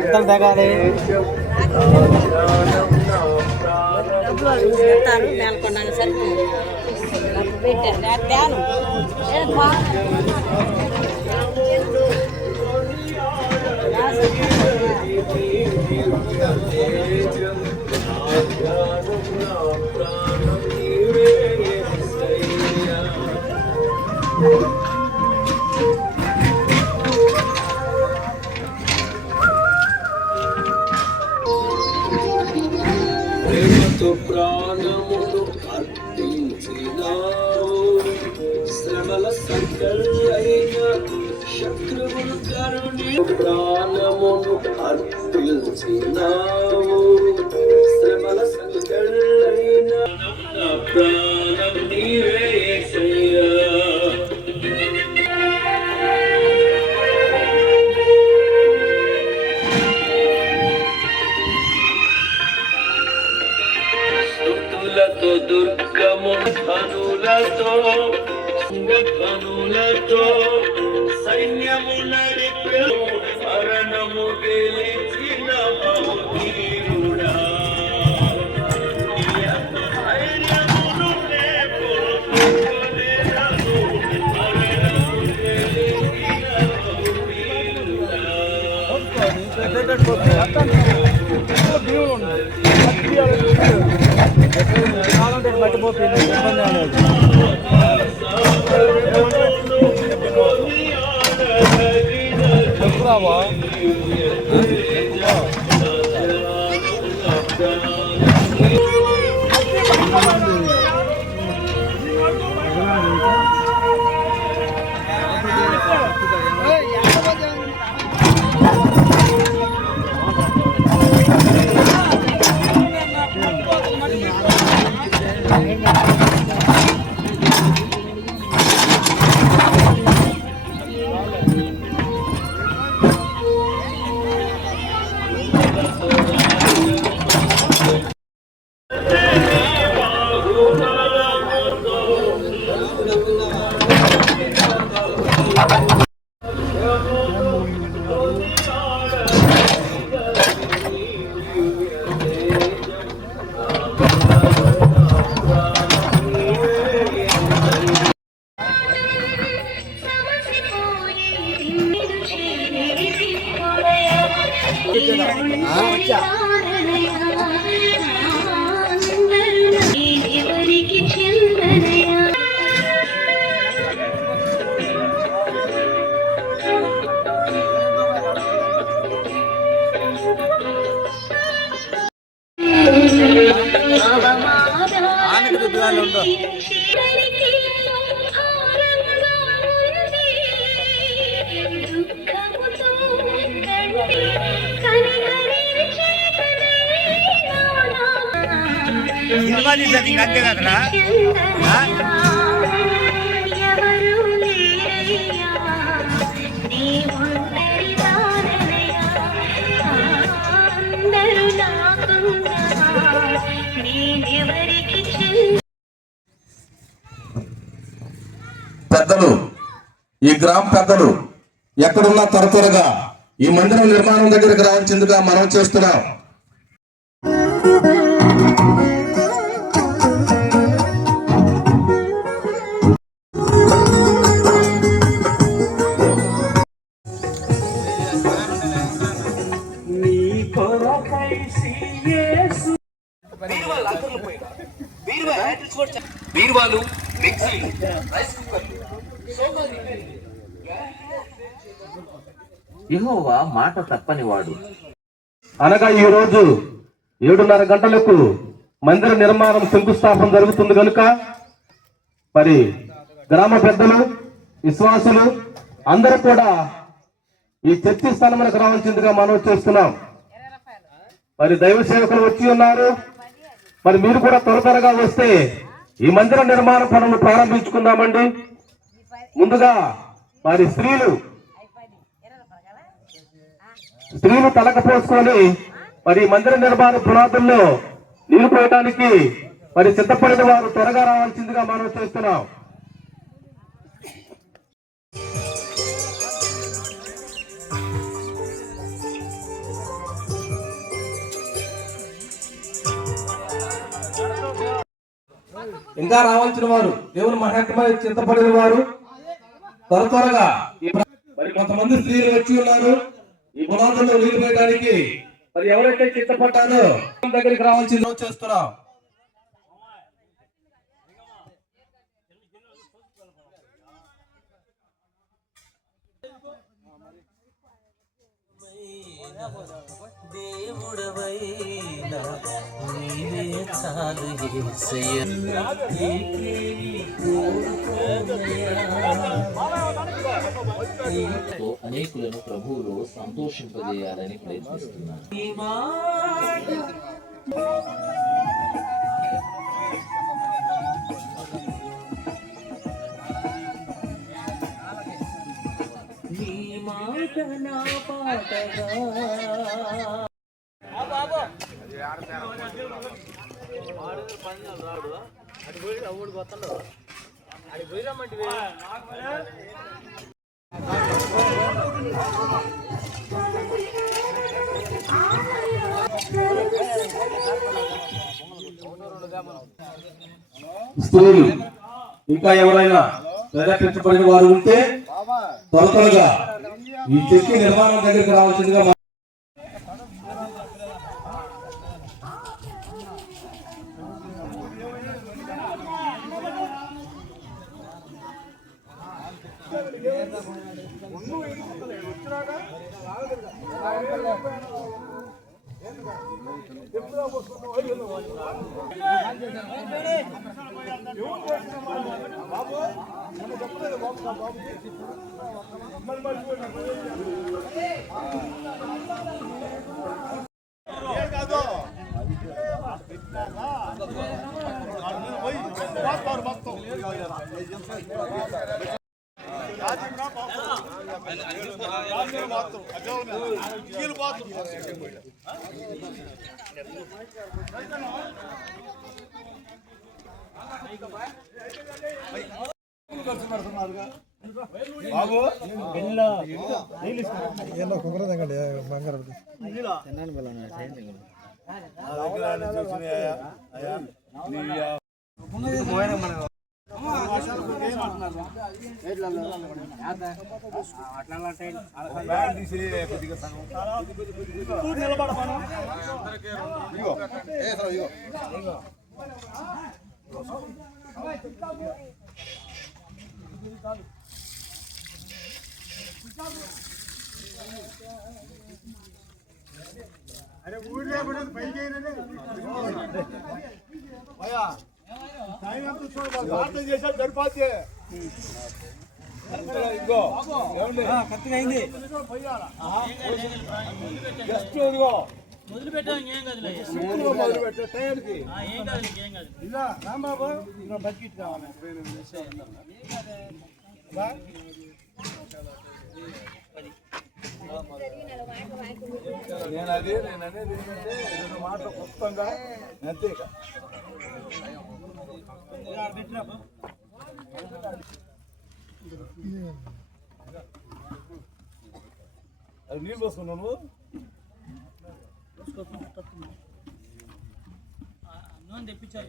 ఎంత తగాలి డబ్బులు పెడతారు మేల్కొన్నాను సరికి పెట్టాను తేను ప్రాణమును అర్పించినావు శ్రమల సంకలైన శత్రువులు కరుణి ప్రాణమును అర్పించినావు శ్రమల సంకలైన ప్రాణం నీవే యేసయ్యా దుర్గము ధనులతో సైన్యము నడిపే మరణము గెలిచిన బహుధీరుడా ధైర్యమును మరణము గెలిచిన మట్టిపోతుంది ఇబ్బంది అనేది చెప్పురావా సినిమా తీసేది అంతే కదరా పెద్దలు ఈ గ్రామ పెద్దలు ఎక్కడున్నా త్వరగా ఈ మందిరం నిర్మాణం దగ్గరికి రావాల్సిందిగా మనం చేస్తున్నాం. బీరువాలు మిక్సీలు రైస్ కుక్కర్లు యెహోవా మాట తప్పని వాడు. అనగా ఈ రోజు 7:30 గంటలకు మందిర నిర్మాణం శంకుస్థాపన జరుగుతుంది కనుక మరి గ్రామ పెద్దలు విశ్వాసులు అందరూ కూడా ఈ చర్చి స్థానములకు రావాల్సిందిగా మనం చేస్తున్నాం. మరి దైవ సేవకులు వచ్చి ఉన్నారు. మరి మీరు కూడా త్వరగా వస్తే ఈ మందిర నిర్మాణ పనులు ప్రారంభించుకుందామండి. ముందుగా మరి స్త్రీలు తలకపోసుకొని మరి మందిర నిర్మాణ పునాదుల్లో నీళ్లు పోయడానికి మరి సిద్ధపడిన వారు త్వరగా రావాల్సిందిగా మనం చేస్తున్నాం. ఇంకా రావాల్సిన వారు దేవుని మహత్యమై చింతపడిన వారు త్వరగా మరి కొంతమంది స్త్రీలు వచ్చి ఉన్నారు ఈ పునాదుల్లో నీళ్లు వేయడానికి. మరి ఎవరైతే చిత్తపడ్డారో దగ్గరికి రావాల్సింది చేస్తున్నాం. దేవుడవైనా నీవే చాలు యేసయ్యా. అనేకులను ప్రభువులో సంతోషింపజేయాలని ప్రయత్నిస్తున్నాను. నీ మాట నా పాటగా స్త్రీలు ఇంకా ఎవరైనా ప్రేరేపించబడిన వారు ఉంటే త్వరగా ఈ చెక్కి నిర్మాణం దగ్గరికి రావాల్సిందిగా మాట మొత్తంగా అంతే అది నీళ్ళు పోసుకున్నాను తెప్పించారు.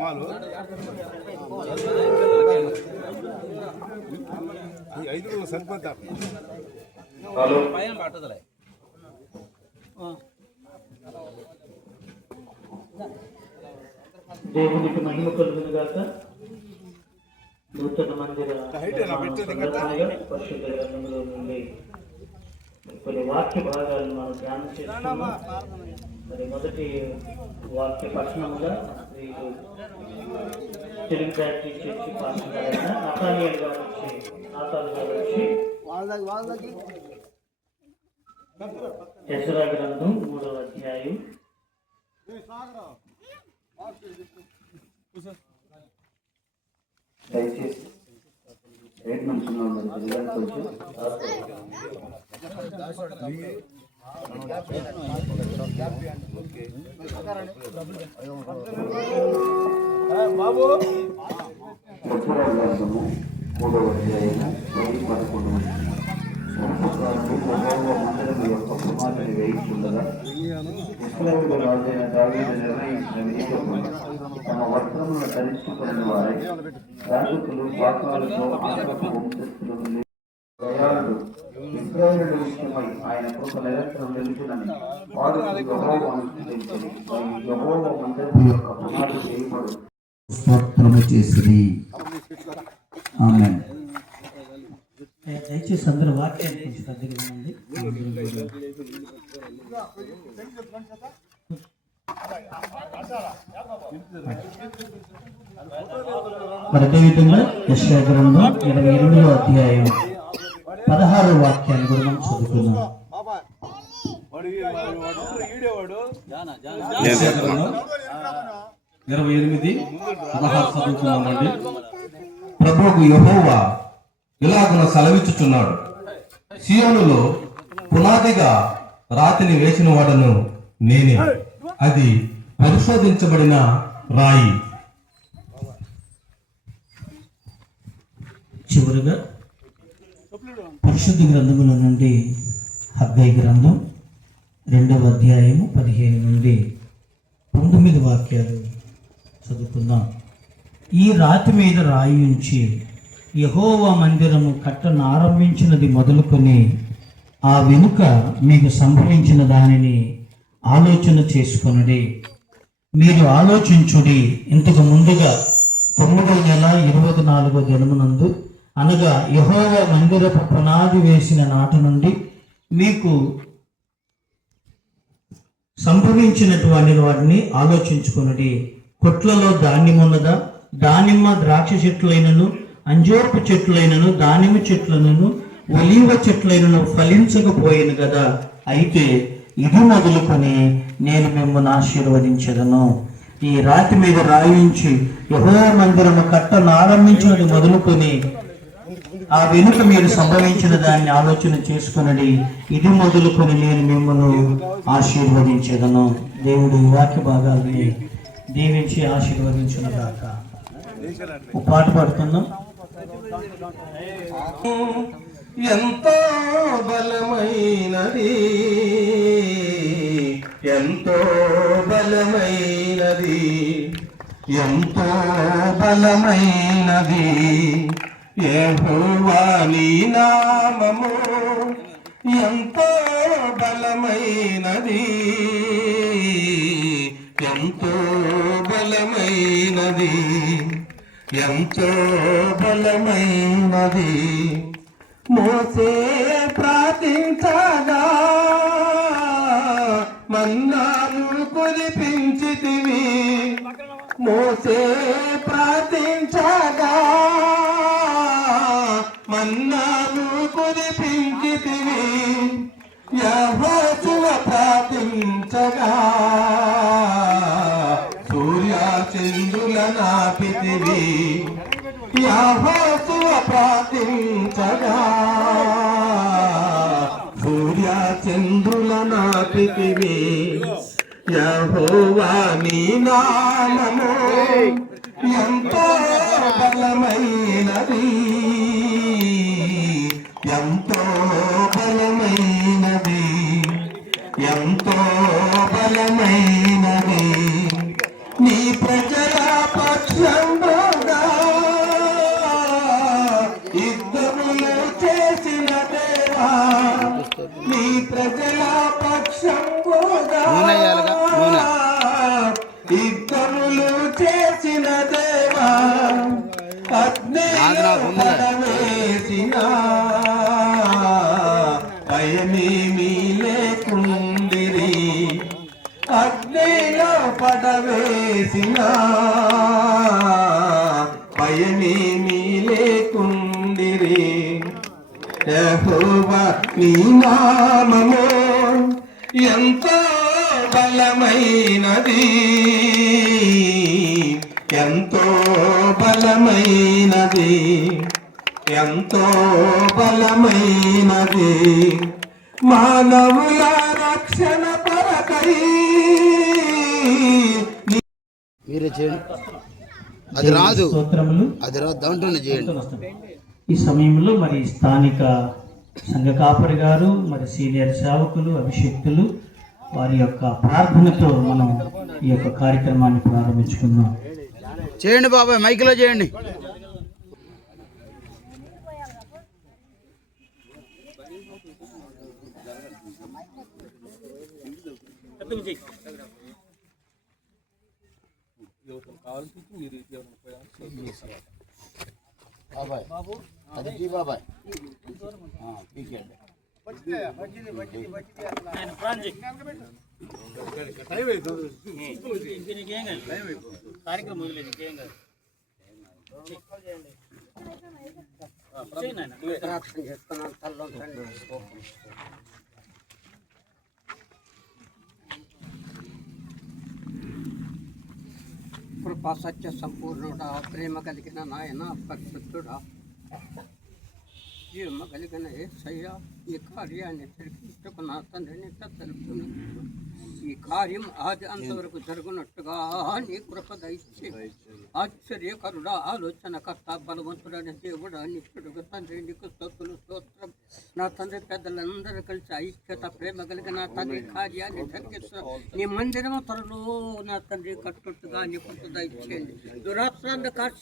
మాలు 5 రోజులు సరిపోతా దేవునికి మహిమ కలుగును గాక. నూతన మందిర పరిశుద్ధ గ్రంథంలో నుండి కొన్ని వాక్య భాగాలను మనం ధ్యానం చేస్తున్నాం. మరి మొదటి వాక్య పఠనముగా వీరు తెలుగు బ్యాప్టిస్ట్ చర్చి పాస్టర్ గారైన నతానియల్ గారు వచ్చి యెషయా గ్రంథం 3వ అధ్యాయం దయచేసి రేట్ మంచిగా ఉన్నది పిల్లలు కొంచెం బాబు ఉత్తరాఖండము 3వ అధ్యాయము 11 మందిరం యొక్క పునాదిని వేయిస్తుండగా ఇశ్రాయేలు రాజైన దావీదు నిర్ణయించిన విధంగా తమ వస్త్రములను ధరించుకున్న వారే రాజకులు పాకాలతో ఆసక్తి వంశస్థులు దయాళుడు ఇశ్రాయేలు విషయమై ఆయన కృప నిరంతరం నిలుచునని వారు యెహోవాను అనుసరించని యెహోవా మందిరం యొక్క పునాది చేయబడు స్తోత్రము చేసిరి. ఆమేన్. దయచేసి అందరూ వాక్యాన్ని కొంచెం దగ్గర ఉంది. మరి అదేవిధంగా యెషయా గ్రంథం 28వ అధ్యాయం 16వ వాక్యాన్ని కూడా మనం చదువుకుందాం. యెషయా గ్రంథం 28:16 చదువుతున్నామండి. ప్రభువు యెహోవా ఇలాగున సెలవిచ్చుచున్నాడు, సీయోనులో పునాదిగా రాతిని వేసిన వాడను నేనే, అది పరిశోధించబడిన రాయి. చివరిగా పరిశుద్ధ గ్రంథముల నుండి హగ్గై గ్రంథం 2వ అధ్యాయము 15 నుండి 19 వాక్యాలు చదువుకుందాం. ఈ రాతి మీద రాయి ఉంచి యెహోవా మందిరము కట్టను ఆరంభించినది మొదలుకొని ఆ వెనుక మీకు సంభవించిన దానిని ఆలోచన చేసుకొనుడి. మీరు ఆలోచించుడి. ఇంతకు ముందుగా 9వ నెల 24వ దినమునందు అనగా యెహోవా మందిరపు పునాది వేసిన నాటి నుండి మీకు సంభవించినటువంటి వాటిని ఆలోచించుకొనుడి. కొట్లలో ధాన్యమున్నదా? దానిమ్మ ద్రాక్ష చెట్లైనను అంజూరపు చెట్లైనను దానిమ్మ చెట్లనను ఒలీవ చెట్లైనను ఫలించకపోయాను కదా. అయితే ఇది మొదలుకొని నేను మిమ్మల్ని ఆశీర్వదించదను. ఈ రాతి మీద రాయించి యెహోవా మందిరము కట్టను ఆరంభించినది మొదలుకొని ఆ వెనుక మీరు సంభవించిన దాన్ని ఆలోచన చేసుకునడి. ఇది మొదలుకొని నేను మిమ్మల్ని ఆశీర్వదించదను. దేవుడు ఈ వాక్య భాగాల్ని దీవించి ఆశీర్వదించును గాక. ఒక పాట పాడుకుందాం. ఎంతో బలమైనది, ఎంతో బలమైనది, ఎంతో బలమైనది యెహోవా నీ నామము, ఎంతో బలమైనది, ఎంతో బలమైనది, ఎంతో బలమైనది. మోసే ప్రార్థించగా మన్నాను కురిపించితివి, మోసే ప్రార్థించగా మన్నాను కురిపించితివి, యెహోవా ప్రార్థించగా సూర్య చంద్రుల నాపితివి, యెహోవా ప్రార్థించగా సూర్య చంద్రుల నాపితివి. యెహోవా నీ నామము ఎంతో బలమైనది, ఎంతో బలమైనది, ఎంతో బలమైనది. నీ ప్రజల పక్షంగా యుద్ధములు చేసిన దేవా, నీ ప్రజల పక్షంగా యుద్ధములు చేసిన దేవా, అగ్నిలో పడవేసిన భయమేమీ లేకుండిరి, అగ్నిలో పడవేసిన భయమేమీ లేకుండిరి. యెహోవా నీ నామము ఎంతో బలమైనది, ఎంతో బలమైనది, ఎంతో బలమైనది మానవుల రక్షణ పరకై. మీరే చేయండి, అది రాదు, స్తోత్రములు. అది రాదు, దాంట్లోనే చేయండి. ఈ సమయంలో మరి స్థానిక సంఘ కాపరి గారు, మరి సీనియర్ సేవకులు, అభిషేక్తులు వారి యొక్క ప్రార్థనతో మనం ఈ యొక్క కార్యక్రమాన్ని ప్రారంభించుకుందాం. చేయండి బాబాయ్, మైక్లో చేయండి. బాబాయ్ అది జీ బాబాయ్ పీకేయండి. కృపా సత్య సంపూర్ణుడా, ప్రేమ కలిగిన నాయన పరిశుద్ధుడా, జీవమ కలిగిన యేసయ్య, ఈ కార్యాన్ని జరిగించుకు నా తండ్రిని తెలుపుతున్నాను. ఈ కార్యం ఆది అంతవరకు జరుగునట్టుగా నీ కృప దయచే. ఆశ్చర్యకరుడా, ఆలోచనకర్త, బలవంతుడైన దేవుడా, నిత్యుడుగా తండ్రి నీకు స్తుతులు స్తోత్రం. నా తండ్రి పెద్దలందరూ కలిసి ఐక్యత ప్రేమ కలిగిన నా తండ్రి కార్యాన్ని జరిగిస్తూ నీ మందిరము త్వరలో నా తండ్రి కట్టుగా నీ కృప దయచేయండి. దురాత్మ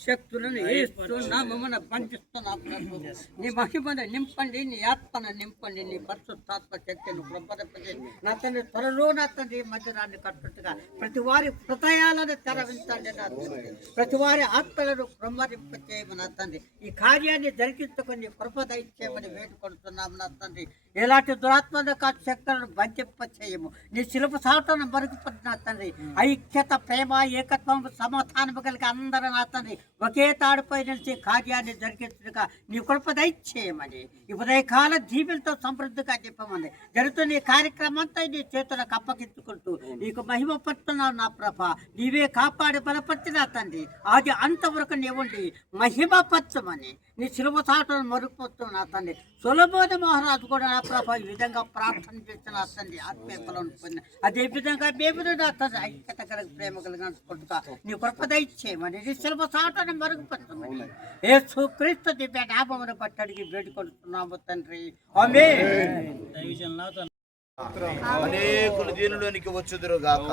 శక్తులను ఏస్తూ నామమున బంధిస్తున్నాను. నీ మహిమను నింపండి, నీ ఆత్మను నింపండి, నీ పరిశుద్ధాత్మ శక్తిని ప్రబలింపజేయండి. నా తండ్రి త్వరలో నా తండ్రి మందిరాన్ని కట్టుగా ప్రతి వారి హృదయాలను తెరవించండి. నా తండ్రి ప్రతి వారి ఆత్మలను క్రమరింపచేయము. నా తండ్రి ఈ కార్యాన్ని జరిగించుకొని కృప దయచేయమని వేడుకుంటున్నాము. నా తండ్రి ఎలాంటి దురాత్మక శక్తులను బంధింప చేయము. నీ శిలువ సాటను మరుగుపడిన తండ్రి ఐక్యత, ప్రేమ, ఏకత్వం, సమాధానము కలిగి అందరూ నా తండ్రి ఒకే తాడుపై నిలిచి కార్యాన్ని జరిగించుగా నీ కృప దయచేయమని ఈ ఉదయకాల దీవులతో సమృద్ధిగా చెప్పమని జరుగుతున్న ఈ కార్యక్రమం అంతా నీ చేతులకు అప్పగించుకుంటూ నీకు మహిమ పడుతున్నావు. నా ప్రభ నీవే కాపాడి బలపరిచిన తండ్రి ఆది అంతవరకు నీవుండి మహిమ పరచమని నీ శిలువ సాటను మరుగుపడుతున్నా తండ్రి. సొలొమోను మహారాజు కూడా నా ప్రభ ఈ విధంగా ప్రార్థన చేసిన తండ్రి ఆత్మీయతలను పొందిన అదే విధంగా మేము నా తండ్రి ఐక్యత కలిగి ప్రేమ కలిగినట్టుగా నీ కృప దయచేయమని నీ శిలువ సాటను మరుగుపరచమని యేసు క్రీస్తు దివ్య నామమును బట్టి అడిగి వేడుకొడుతున్నాము తండ్రి. ఆమేన్. అనేకులు దీనిలోనికి వచ్చుదురు గాక,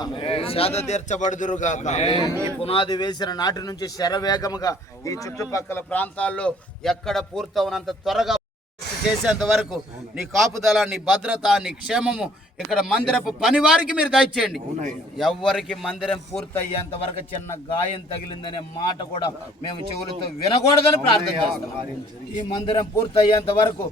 సేద తీర్చబడుదురు గాక. ఈ పునాది వేసిన నాటి నుంచి శరవేగముగా ఈ చుట్టుపక్కల ప్రాంతాల్లో ఎక్కడ పూర్తవునంత త్వరగా చేసేంత వరకు నీ కాపుదల, నీ భద్రత, నీ క్షేమము ఇక్కడ మందిరపు పని వారికి మీరు దయచేయండి. ఎవరికి మందిరం పూర్తయ్యేంత వరకు చిన్న గాయం తగిలిందనే మాట కూడా మేము చెవులతో వినకూడదని ప్రార్థన చేస్తాం. ఈ మందిరం పూర్తయ్యేంత వరకు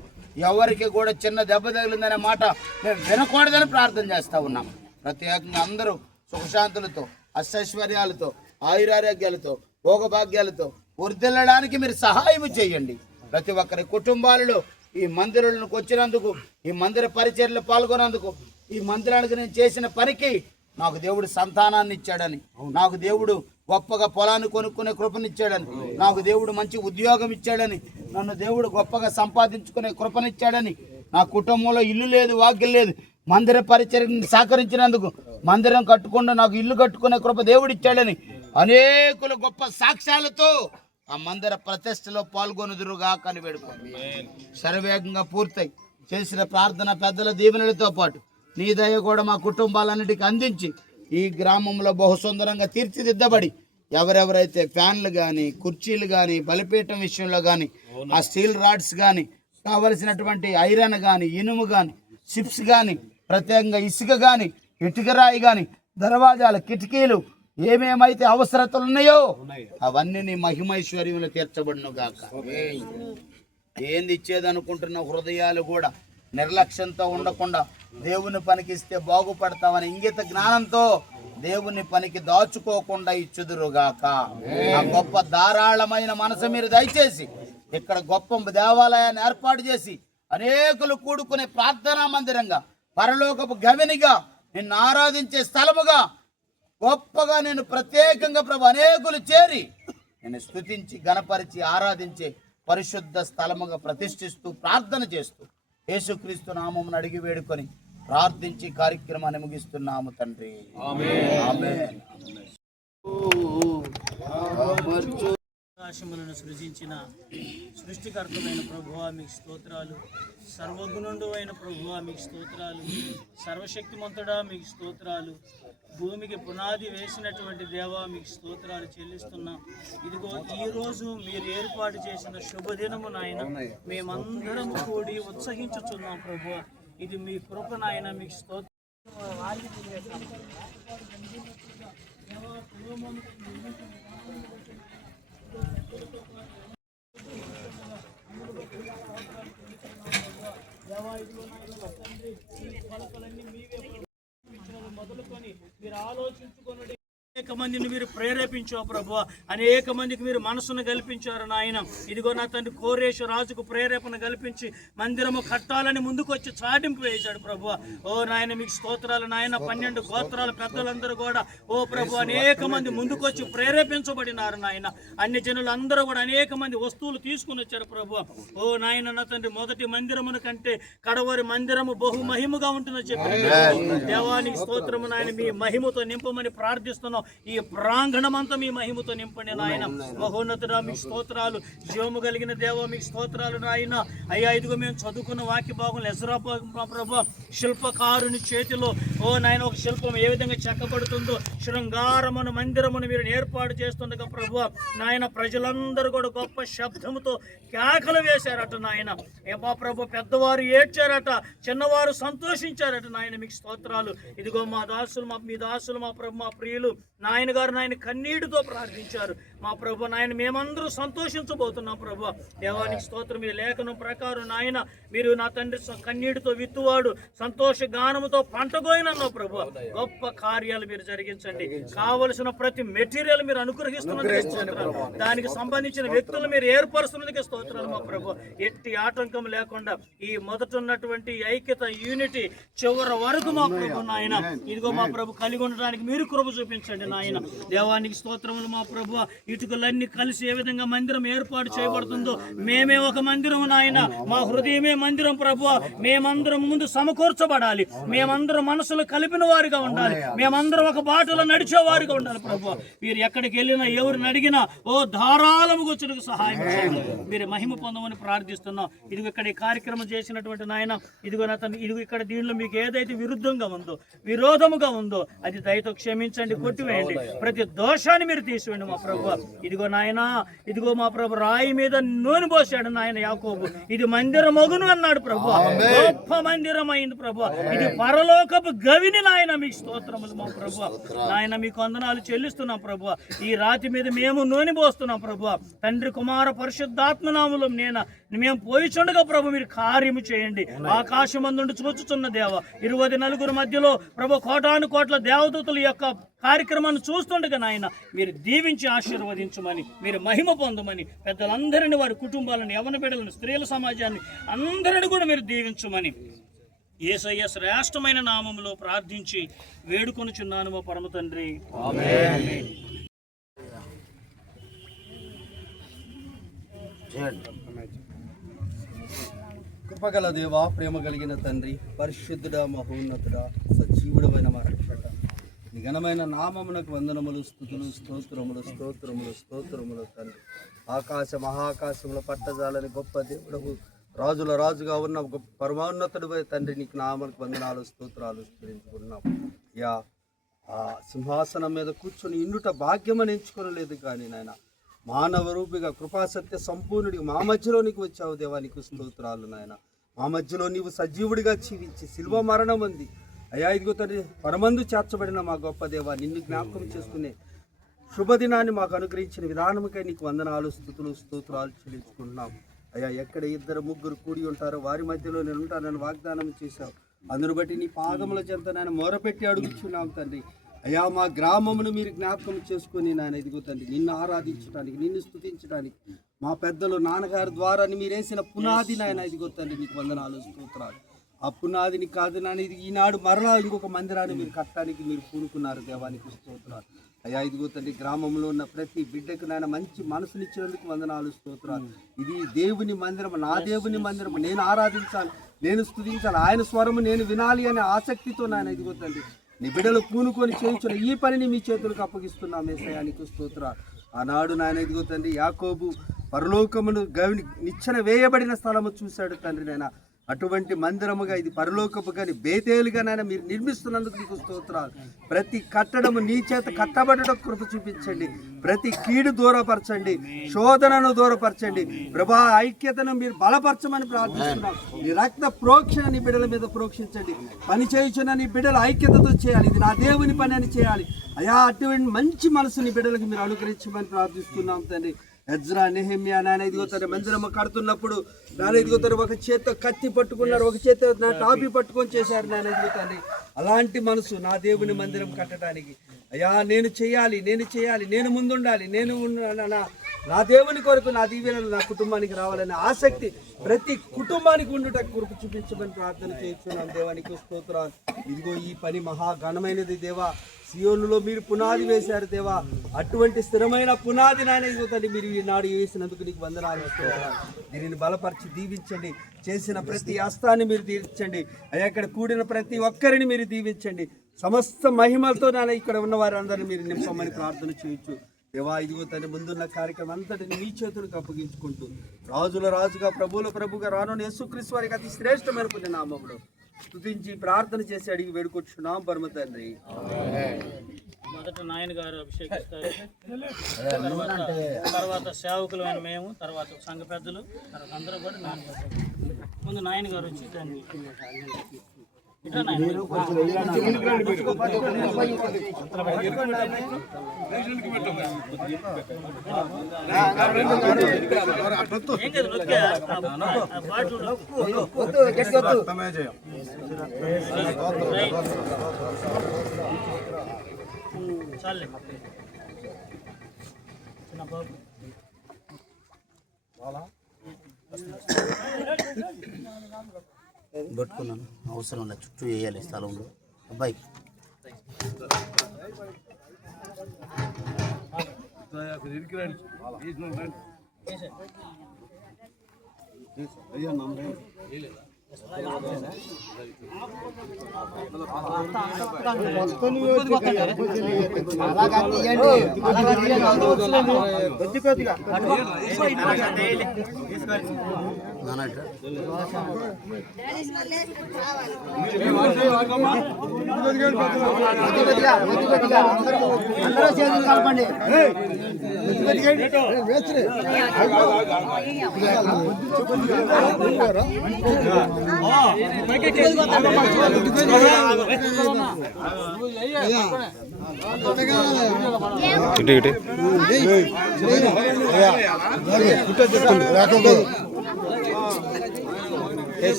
ఎవరికి కూడా చిన్న దెబ్బ తగిలిందనే మాట మేము వినకూడదని ప్రార్థన చేస్తూ ఉన్నాం. ప్రత్యేకంగా అందరూ సుఖశాంతులతో, అష్టైశ్వర్యాలతో, ఆయురారోగ్యాలతో, భోగభాగ్యాలతో వర్ధిల్లడానికి మీరు సహాయం చేయండి. ప్రతి ఒక్కరి కుటుంబాలలో ఈ మందిరాలకు వచ్చినందుకు, ఈ మందిర పరిచర్యలో పాల్గొన్నందుకు, ఈ మందిరానికి నేను చేసిన పనికి నాకు దేవుడు సంతానాన్ని ఇచ్చాడని, నాకు దేవుడు గొప్పగా పొలాన్ని కొనుక్కునే కృపనిచ్చాడని, నాకు దేవుడు మంచి ఉద్యోగం ఇచ్చాడని, నన్ను దేవుడు గొప్పగా సంపాదించుకునే కృపనిచ్చాడని, నా కుటుంబంలో ఇల్లు లేదు, వాకిల్ లేదు, మందిర పరిచర్యని సహకరించినందుకు, మందిరం కట్టుకుండా నాకు ఇల్లు కట్టుకునే కృప దేవుడు ఇచ్చాడని అనేకులు గొప్ప సాక్ష్యాలతో ఆ మందిర ప్రతిష్టలో పాల్గొనుదురుగా అని వేడుకోండి. శరవేగంగా పూర్తయి చేసిన ప్రార్థన పెద్దల దీవెనలతో పాటు నీ దయ కూడా మా కుటుంబాలన్నిటికీ అందించి ఈ గ్రామంలో బహు సుందరంగా తీర్చిదిద్దబడి ఎవరెవరైతే ఫ్యాన్లు కానీ, కుర్చీలు కానీ, బలిపీఠం విషయంలో కానీ, ఆ స్టీల్ రాడ్స్ కానీ, కావలసినటువంటి ఐరన్ కానీ, ఇనుము కానీ, చిప్స్ కానీ, ప్రత్యేకంగా ఇసుక కానీ, ఇటుకరాయి కానీ, దర్వాజాలు, కిటికీలు ఏమేమైతే అవసరతలు ఉన్నాయో అవన్నీ నీ మహిమైశ్వర్యంలో తీర్చబడును గాక. ఏంది ఇచ్చేదనుకుంటున్న హృదయాలు కూడా నిర్లక్ష్యంతో ఉండకుండా దేవుని పనికి ఇస్తే బాగుపడతామని ఇంగిత జ్ఞానంతో దేవుని పనికి దాచుకోకుండా ఇచ్చుదురుగాక. ఆ గొప్ప ధారాళమైన మనసు మీరు దయచేసి ఇక్కడ గొప్ప దేవాలయాన్ని ఏర్పాటు చేసి అనేకులు కూడుకునే ప్రార్థనా మందిరంగా, పరలోకపు గవినిగా, నిన్ను ఆరాధించే స్థలముగా గొప్పగా నేను ప్రత్యేకంగా ప్రభు అనేకులు చేరి నేను స్తుతించి, గణపరిచి, ఆరాధించే పరిశుద్ధ స్థలముగా ప్రతిష్ఠిస్తూ ప్రార్థన చేస్తూ యేసుక్రీస్తు నామమును అడిగి వేడుకొని ప్రార్థించి కార్యక్రమాన్ని ముగిస్తున్నాము తండ్రి. ఆమేన్. ఆకాశములను సృజించిన సృష్టికర్తమైన ప్రభువా మీకు స్తోత్రాలు. సర్వగుణుండు అయిన ప్రభువా మీకు స్తోత్రాలు. సర్వశక్తిమంతుడా మీకు స్తోత్రాలు. భూమికి పునాది వేసినటువంటి దేవా మీకు స్తోత్రాలు చెల్లిస్తున్నాం. ఇదిగో ఈరోజు మీరు ఏర్పాటు చేసిన శుభదినము నాయన మేమందరం కూడి ఉత్సహించుచున్నాం ప్రభువా. ఇది మీ కృప నాయన మీకు స్తోత్రం. మొదలుకొని మీరు ఆలోచించుకొని అనేక మందిని మీరు ప్రేరేపించావు ప్రభువా. అనేక మందికి మీరు మనసును కల్పించారు నాయన. ఇదిగో నా తండ్రి కోరేషు రాజుకు ప్రేరేపణ కల్పించి మందిరము కట్టాలని ముందుకు వచ్చి చాటింపు వేశాడు ప్రభువా. ఓ నాయన మీకు స్తోత్రాలు నాయన. 12 గోత్రాల పెద్దలందరూ కూడా ఓ ప్రభు అనేక మంది ముందుకు వచ్చి ప్రేరేపించబడినారు నాయన. అన్ని జనులు అందరూ కూడా అనేక మంది వస్తువులు తీసుకుని వచ్చారు ప్రభువా. ఓ నాయన నా తండ్రి మొదటి మందిరమును కంటే కడవరి మందిరము బహు మహిమగా ఉంటుందని చెప్పి దేవానికి స్తోత్రము నాయన. మీ మహిమతో నింపమని ప్రార్థిస్తున్నాం. ఈ ప్రాంగణమంతా మీ మహిమతో నింపండి నాయన. మహోన్నతుడా మీకు స్తోత్రాలు. జీవము కలిగిన దేవ మీకు స్తోత్రాలు నాయన. అయ్యా ఇదిగో మేము చదువుకున్న వాక్య భాగంలో ఎజ్రా ప్రభు శిల్పకారుని చేతిలో ఓ నాయన ఒక శిల్పం ఏ విధంగా చెక్కబడుతుందో శృంగారమును మందిరమును మీరు ఏర్పాటు చేస్తుండగా ప్రభు నాయన ప్రజలందరూ కూడా గొప్ప శబ్దముతో కేకలు వేశారట నాయన. ఏమా ప్రభు పెద్దవారు ఏడ్చారట, చిన్నవారు సంతోషించారట నాయన. మీకు స్తోత్రాలు. ఇదిగో మా దాసులు మీ దాసులు మా ప్రభు మా ప్రియులు నాయన గారు నాయన కన్నీటితో ప్రార్థించారు మా ప్రభు నాయన. మేమందరూ సంతోషించబోతున్నాం ప్రభు. దేవానికి స్తోత్రం. మీ లేఖనం ప్రకారం నాయన మీరు నా తండ్రి కన్నీటితో విత్తువాడు సంతోష గానముతో పంటగోయినన్నావు ప్రభు. గొప్ప కార్యాలు మీరు జరిగించండి. కావలసిన ప్రతి మెటీరియల్ మీరు అనుగ్రహిస్తున్నందుకే స్తోత్రాలు. దానికి సంబంధించిన వ్యక్తులు మీరు ఏర్పరుస్తున్నందుకే స్తోత్రాలు మా ప్రభు. ఎట్టి ఆటంకం లేకుండా ఈ మొదట ఉన్నటువంటి ఐక్యత యూనిటీ చివరి వరకు మా ప్రభు నాయన ఇదిగో మా ప్రభు కలిగి ఉండడానికి మీరు కృప చూపించండి నాయన. దేవానికి స్తోత్రములు మా ప్రభు. ఇటుకలన్నీ కలిసి ఏ విధంగా మందిరం ఏర్పాటు చేయబడుతుందో మేమే ఒక మందిరం నాయన. మా హృదయమే మందిరం ప్రభు. మేమందరం ముందు సమకూర్చబడాలి. మేమందరం మనసులు కలిపిన వారిగా ఉండాలి. మేమందరం ఒక బాటలో నడిచే వారిగా ఉండాలి ప్రభు. మీరు ఎక్కడికి వెళ్ళినా ఎవరిని అడిగినా ఓ ధారాళము వచ్చుటకు సహాయం చేయండి. మీరు మహిమ పొందమని ప్రార్థిస్తున్నాం. ఇదిగో ఇక్కడ ఈ కార్యక్రమం చేసినటువంటి నాయన ఇదిగో నా తండ్రి ఇదిగో ఇక్కడ దీనిలో మీకు ఏదైతే విరుద్ధంగా ఉందో విరోధముగా ఉందో అది దయతో క్షమించండి, కొట్టివేయండి. ప్రతి దోషాన్ని మీరు తీసివేయండి మా ప్రభు. ఇదిగో నాయన ఇదిగో మా ప్రభు రాయి మీద నూనె పోసాడు నాయన యాకోబు. ఇది మందిరమగును అన్నాడు ప్రభు. గొప్ప మందిరం అయింది ప్రభు. ఇది పరలోకపు గవిని నాయన. మీకు స్తోత్రములు మా ప్రభు. నాయన మీకు వందనాలు చెల్లిస్తున్నాం ప్రభు. ఈ రాతి మీద మేము నూనె పోస్తున్నాం ప్రభు. తండ్రి కుమార పరిశుద్ధాత్మ నామములో మేము పోయిచుండగా ప్రభు మీరు కార్యము చేయండి. ఆకాశమందుండి చూచుచున్న దేవ 24 మధ్యలో ప్రభు కోటాను కోట్ల దేవదూతల యొక్క కార్యక్రమాన్ని చూస్తుండగా నాయన మీరు దీవించి ఆశీర్వదించమని మీరు మహిమ పొందమని పెద్దలందరినీ వారి కుటుంబాలను యవన బిడ్డలను స్త్రీల సమాజాన్ని అందరిని కూడా మీరు దీవించమని యేసయ్య శ్రేష్టమైన నామములో ప్రార్థించి వేడుకొనుచున్నాను మా పరమ తండ్రి. ఆమేన్. కృపగల దేవా, ప్రేమ కలిగిన తండ్రి, పరిశుద్ధుడా, మహోన్నతుడా, సజీవుడమైన మా రక్షక నీ ఘనమైన నామమునకు వందనములు, స్తుతులు, స్తోత్రములు స్తోత్రములు స్తోత్రములు తండ్రి. ఆకాశ మహాకాశముల పట్టజాలని గొప్ప దేవుడవు, రాజుల రాజుగా ఉన్న గొప్ప పరమోన్నతుడు తండ్రి, నీకు నామకు వందనాలు స్తోత్రాలు స్మరించుకున్నాం. యా ఆ సింహాసనం మీద కూర్చొని ఇండుట భాగ్యమని ఎంచుకోలేదు కానీ నాయన మానవ రూపిగా కృపాసత్య సంపూర్ణుడిగా మా మధ్యలో నీకు వచ్చావు దేవా, నీకు స్తోత్రాలు నాయన. మా మధ్యలో నీవు సజీవుడిగా జీవించి శిల్వ మరణం ఉంది అయ్యా. ఇదిగో తండ్రి పరమందు చేర్చబడిన మా గొప్ప దేవా, నిన్ను జ్ఞాపకం చేసుకునే శుభదినాన్ని మాకు అనుగ్రహించిన విధానముకై నీకు వందనాలు, స్తుతులు, స్తోత్రాలు చెల్లించుకుంటున్నాం అయ్యా. ఎక్కడ 2-3 కూడి ఉంటారో వారి మధ్యలో నేను ఉంటానని వాగ్దానం చేశావు. అందును బట్టి నీ పాదముల చెంత నేను మొరపెట్టి అడుగుచున్నాం తండ్రి. అయ్యా మా గ్రామమును మీరు జ్ఞాపకం చేసుకుని నాయన ఇదిగో తండ్రి నిన్ను ఆరాధించడానికి, నిన్ను స్తుతించడానికి మా పెద్దలు నాన్నగారి ద్వారా మీరు వేసిన పునాది నాయన ఇదిగో తండ్రి నీకు వందనాలు, స్తోత్రాలు. ఆ పునాదిని కాదు నాన్న, ఇది ఈనాడు మరలా ఇంకొక మందిరాన్ని మీరు కట్టడానికి మీరు పూనుకున్నారు. దేవానికి స్తోత్రాలు అయ్యా. ఇదిగో తండ్రి, గ్రామంలో ఉన్న ప్రతి బిడ్డకు నాయన మంచి మనసునిచ్చినందుకు వందనాలు, స్తోత్రాలు. ఇది దేవుని మందిరం, నా దేవుని మందిరం, నేను ఆరాధించాలి, నేను స్తుతించాలి, ఆయన స్వరము నేను వినాలి అనే ఆసక్తితో నాయన ఇదిగో తండ్రి నీ బిడ్డలు పూనుకొని చేయించిన ఈ పనిని మీ చేతులకు అప్పగిస్తున్నాం యేసయ్యానికి స్తోత్రాలు. ఆనాడు నాయన ఇదిగో తండ్రి యాకోబు పరలోకమును నిచ్చెన వేయబడిన స్థలము చూశాడు తండ్రి నాయన. అటువంటి మందిరముగా ఇది పరలోకపు కానీ బేతేలుగా నాయన మీరు నిర్మిస్తున్నందుకు నీకు స్తోత్రాలు. ప్రతి కట్టడము నీ చేత కట్టబడటం కృప చూపించండి. ప్రతి కీడు దూరపరచండి, శోధనను దూరపరచండి. ప్రభా ఐక్యతను మీరు బలపరచమని ప్రార్థిస్తున్నాం. నీ రక్త ప్రోక్షణ నీ బిడ్డల మీద ప్రోక్షించండి. పని చేయుచున్న నీ బిడ్డలు ఐక్యతతో చేయాలి. ఇది నా దేవుని పని అని చేయాలి అయా. అటువంటి మంచి మనసు నీ బిడ్డలకు మీరు అనుగ్రహించమని ప్రార్థిస్తున్నాం తండ్రి. ఎజ్రా, నెహెమ్యా నాయన ఇదిగో తండ్రి మందిరము కడుతున్నప్పుడు నాయన ఇదిగో తండ్రి ఒక చేత్తో కత్తి పట్టుకున్నారు, ఒక చేత్తో నా టాపీ పట్టుకొని చేశారు నాయన ఇదిగో తండ్రి. అలాంటి మనసు నా దేవుని మందిరం కట్టడానికి అయ్యా నేను చేయాలి, నేను ముందుండాలి, నేను నా దేవుని కొరకు నా దీవెనలు నా కుటుంబానికి రావాలనే ఆసక్తి ప్రతి కుటుంబానికి ఉండుట కృప చూపించమని ప్రార్థన చేస్తున్నాం. దేవానికి స్తోత్రాలు. ఇదిగో ఈ పని మహా ఘనమైనది దేవా. సియోనులో మీరు పునాది వేశారు దేవా. అటువంటి స్థిరమైన పునాది నాయన ఇదిగో తండ్రి మీరు ఈనాడు వేసినందుకు నీకు వందనాలు. దీనిని బలపరిచి దీవించండి. చేసిన ప్రతి హస్తాన్ని మీరు దీవించండి అయ్యా. ఇక్కడ కూడిన ప్రతి ఒక్కరిని మీరు దీవించండి. సమస్త మహిమలతో నాయన ఇక్కడ ఉన్న వారందరినీ మీరు నింపమని ప్రార్థన చేయొచ్చు దేవా. ఇదిగో తండ్రి ముందున్న కార్యక్రమం అంతటిని మీ చేతులకు అప్పగించుకుంటూ రాజుల రాజుగా ప్రభువుల ప్రభుగా రానున్న యేసుక్రీస్తు వారికి అతి శ్రేష్టమైన పుణ్య నామములో స్తుతించి ప్రార్థన చేసి అడిగి వేడుకొచ్చున్నాం పరమ తండ్రి. మొదట నాయన గారు అభిషేకిస్తారు, తర్వాత సేవకులమైన మేము, తర్వాత సంఘ పెద్దలు, తర్వాత అందరూ కూడా ముందు నాయన గారు వచ్చి దాన్ని చాలే చిన్న బాబు పట్టుకున్నాను, అవసరం లేదు, చుట్టూ వేయాలి స్థలంలో. అబ్బాయి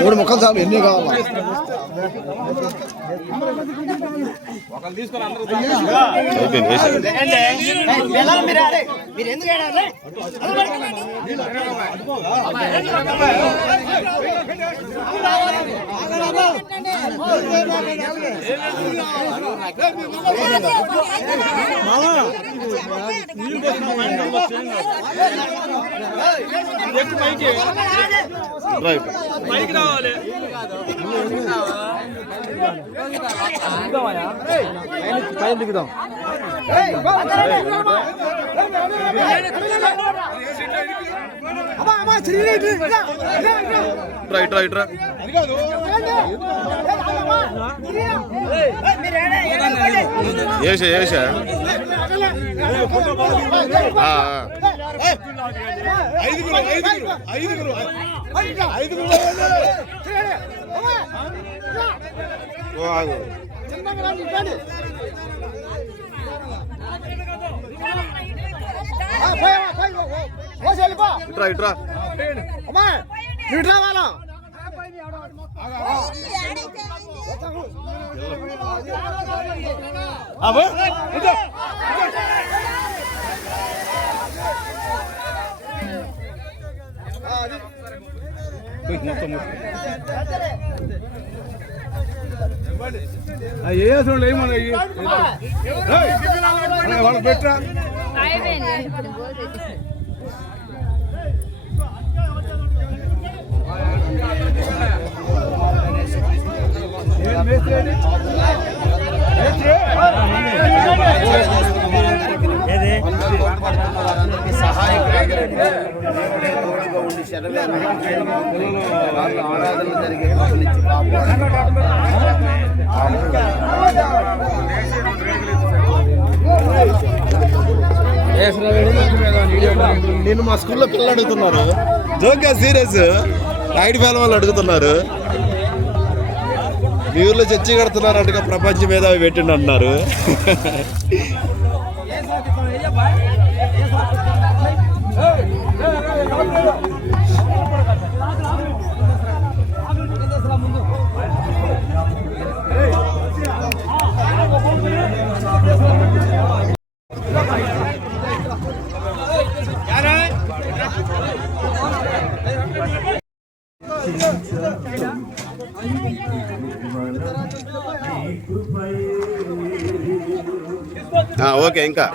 మూడు ముఖం చాలు, ఎన్ని కావాలి పైకి రావాలి. పైన దిగుదాం. ఇట్రా వాళ్ళకి పెట్టరా ఆరాధన జరిగే నేను మా స్కూల్లో పిల్లలు అడుగుతున్నారు జోకా సీరియస్ నైట్ ఫ్యాన్ వాళ్ళు అడుగుతున్నారు మీ ఊర్లో చర్చి కడుతున్నారు అంటే ప్రపంచం మీద అవి పెట్టిండి అంటున్నారు. ఓకే ఇంకా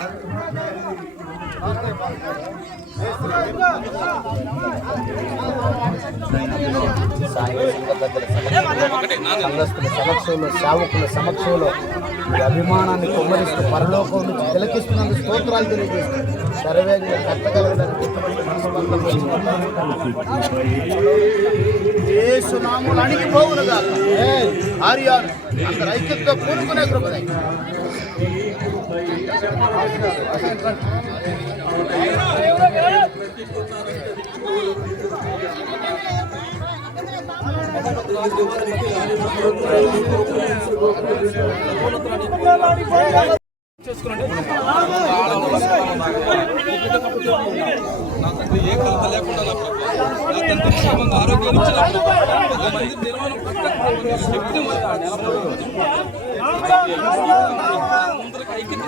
సంఘస్థుల సమక్షంలో సేవకుల సమక్షంలో ఈ అభిమానాన్ని కుమ్మరిస్తూ పరలోకం నుంచి తిలకిస్తున్నందుకు స్తోత్రాలు తెలియజేస్తూ శరవేగంగా కట్టగలగడానికి యేసునామమున అణిగిపోవునుగా కార్యాలు అందరి ఐక్యతతో కూడుకునే కృపదై నా తండ్రి ఏ కలత లేకుండా నా తండ్రి క్షేమంగా ఆరోగ్యం నిర్మాణం అందరికి ఐక్యత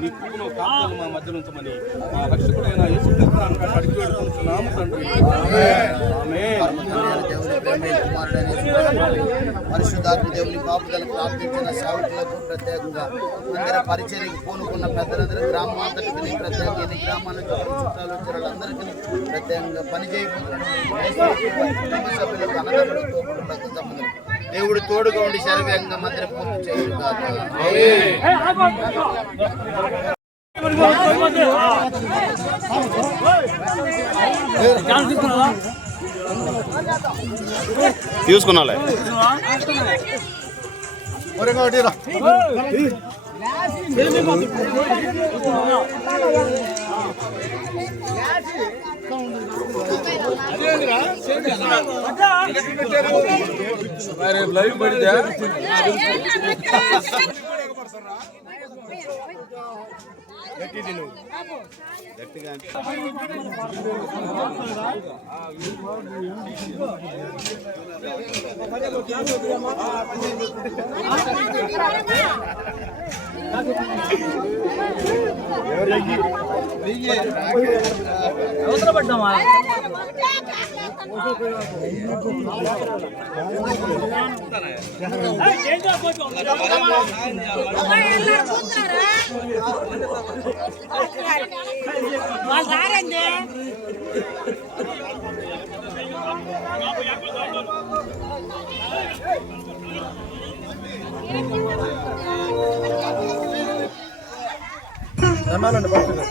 నీ కృపను కాపాడు మా మధ్య ఉంచమని మా రక్షకుడైన యేసుక్రీస్తు అడిగి వేడుకుంటున్నాము తండ్రి. పరిశుద్ధాత్మ దేవుని కాపుదల ప్రార్థించిన సేవకులకు ప్రత్యేకంగా మందిర పరిచర్యకు పూనుకున్న పెద్దలందరూ గ్రామం అంతటికి ప్రత్యేకంగా ఎన్ని గ్రామాలకు చుట్టాలు వచ్చిన వాళ్ళందరికీ ప్రత్యేకంగా పనిచేయబోతున్న కుటుంబ సభ్యులకు అన్నదమ్ములతో రక్త సంబంధం దేవుడు తోడుగా ఉండి శరవేగంగా మందిరం పూర్తి చేయును గాక. తీసుకున్నాలే లైవ్ పడితే అవసరపడ్డామా వాళ్ళు రారండి. దండాలండి భక్తులు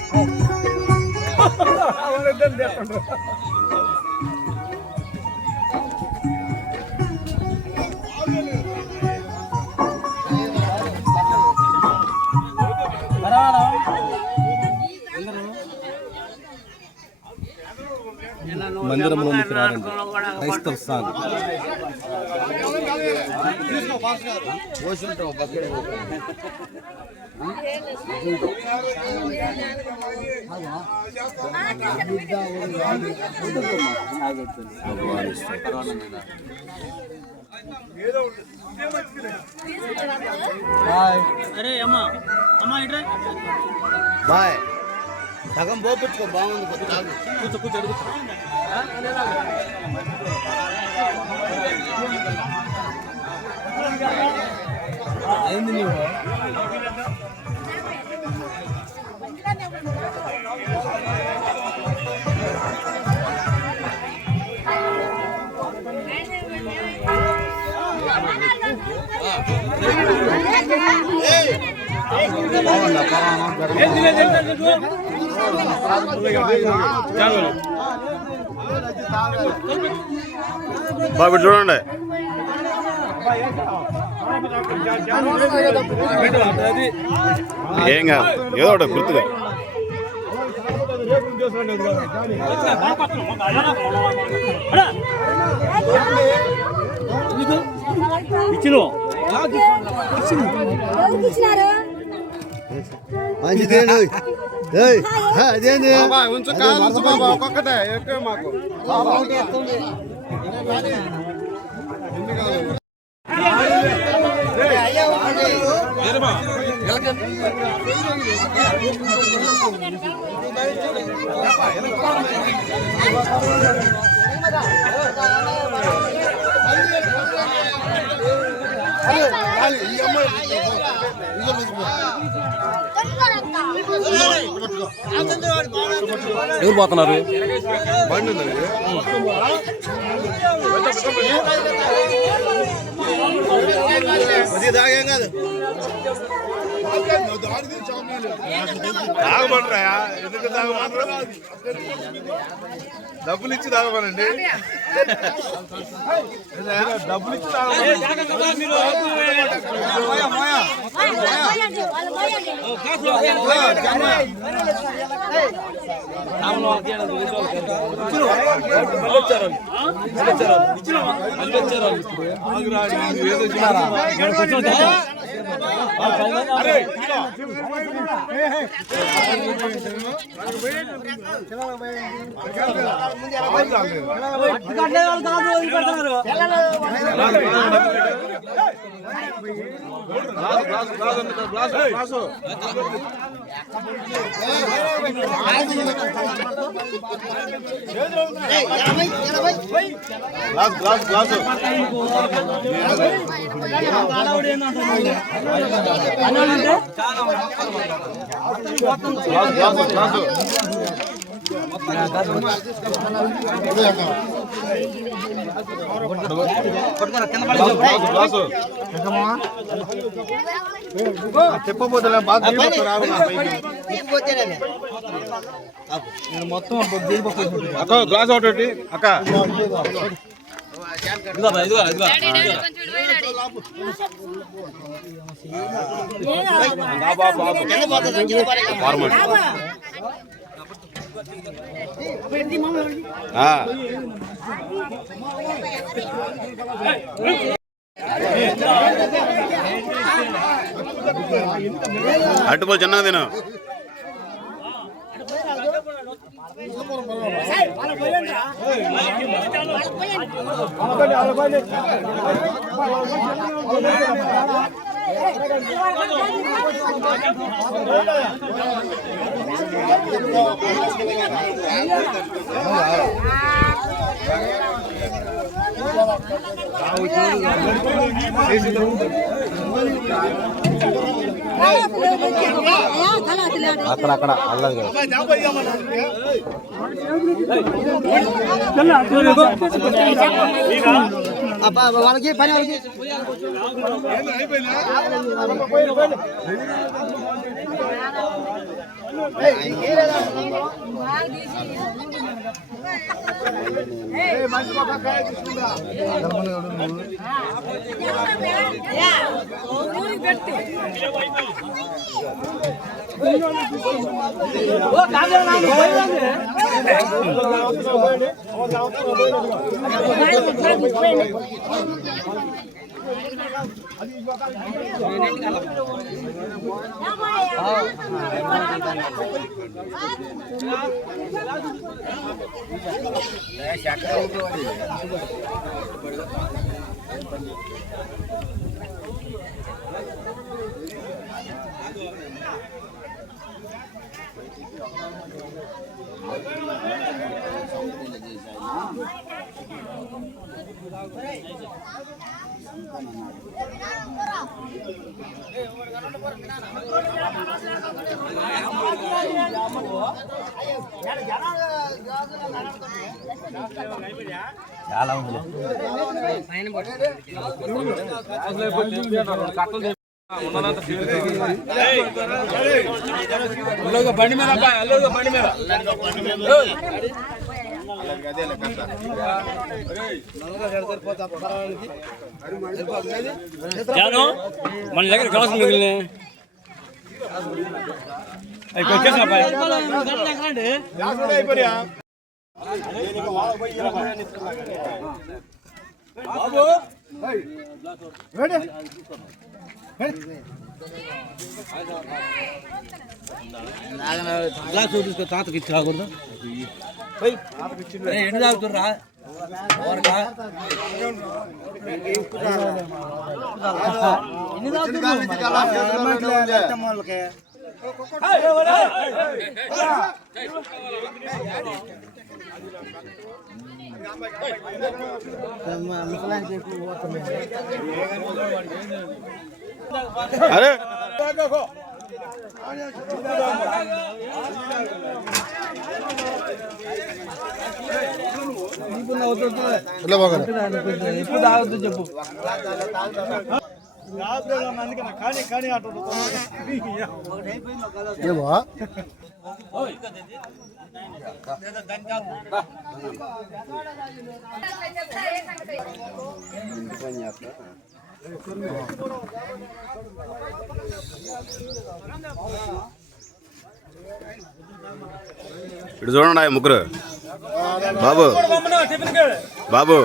మందిరంలోనికి రారండి క్రైస్తవ సాగు పోసుంటావు బకెట్ అరే అమ్మా అమ్మా ఇట్రా బాయ్ సగం పోపించుకో బాగుంది కూర్చో కూర్చో అడుగు ఏంది నీవు బాబు చూడండి ఏం కాదు ఏదో ఒకటి గుర్తుగా అదేంది ఉంచు కాదు ఉంచు బాబా ఒక్కొక్కటే ఎక్కువ మాకు ఎవరు పోతున్నారు బండి ఉంది తాగేం కాదు తాగమంటారా ఎందుకు తాగమంటారు డబ్బులు ఇచ్చి తాగమనండి డబ్బులు ఇచ్చి చెప్పబోతే మొత్తం అక్క గ్లాస్ ఒకటి అక్క అట్టుపోలు చిన్నగా తిను అక్కడ అల్లది వాళ్ళకి పని వాళ్ళకి చాలా ఉంది. బండి మీద బండి మీద మన దగ్గర గ్లాసు మిగిలిన గ్లాస్ తీసుకో, తాతకి ఇచ్చి రాకూడదు. ఎన్ని తాగుతుర్రా అరే ఇప్పుడు తాగొద్దు చెప్పు. ఇటు చూడండి ముగ్గురు బాబు బాబు